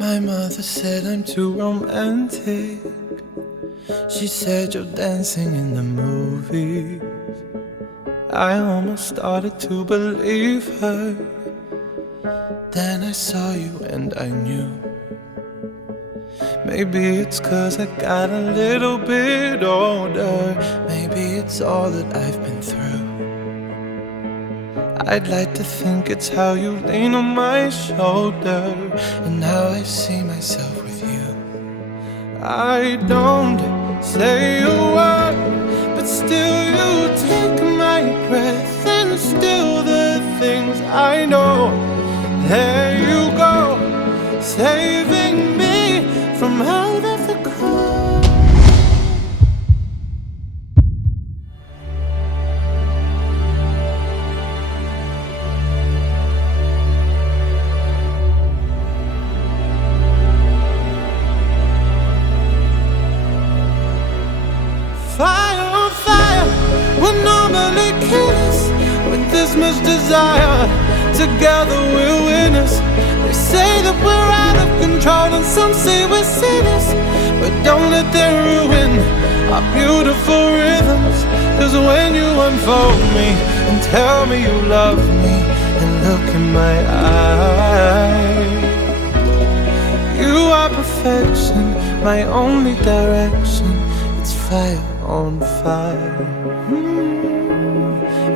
My mother said I'm too romantic. She said you're dancing in the movies. I almost started to believe her. Then I saw you and I knew. Maybe it's 'cause I got a little bit older. Maybe it's all that I've been through. I'd like to think it's how you lean on my shoulder and how I see myself with you. I don't say a word, but still you take my breath. And still the things I know, there you go, saving me from out of the cold. Fire on fire, we're normally killers with this much desire. Together we're winners. They say that we're out of control and some say we're sinners, but don't let them ruin our beautiful rhythms. 'Cause when you unfold me and tell me you love me and look in my eyes, you are perfection, my only direction. It's fire on fire.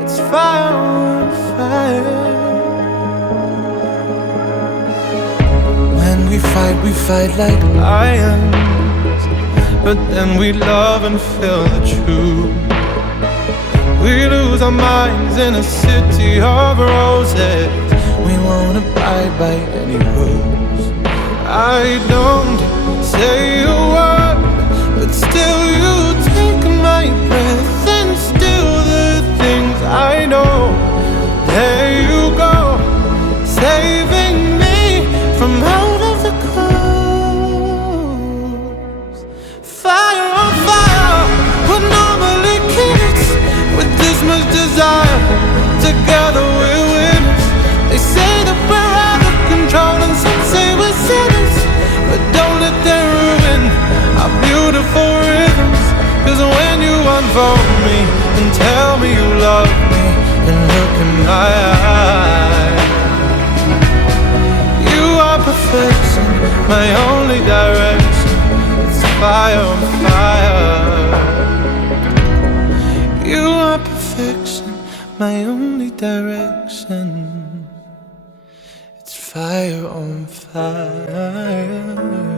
It's fire on fire. When we fight like lions, but then we love and feel the truth. We lose our minds in a city of roses. We won't abide by any rules. I don't say a word, but still you take my breath. And still the things I know, there you go, saving me from out of the cold. Fire on fire, we're normally kids with this much desire. Together we're winners. They say that we're out of control and some say we're sinners, but don't let them ruin our beautiful rhythms. 'Cause when you unfold me and tell me you love me and look in my eyes, you are perfection, my only direction. It's fire on fire. You are perfection, my only direction. It's fire on fire.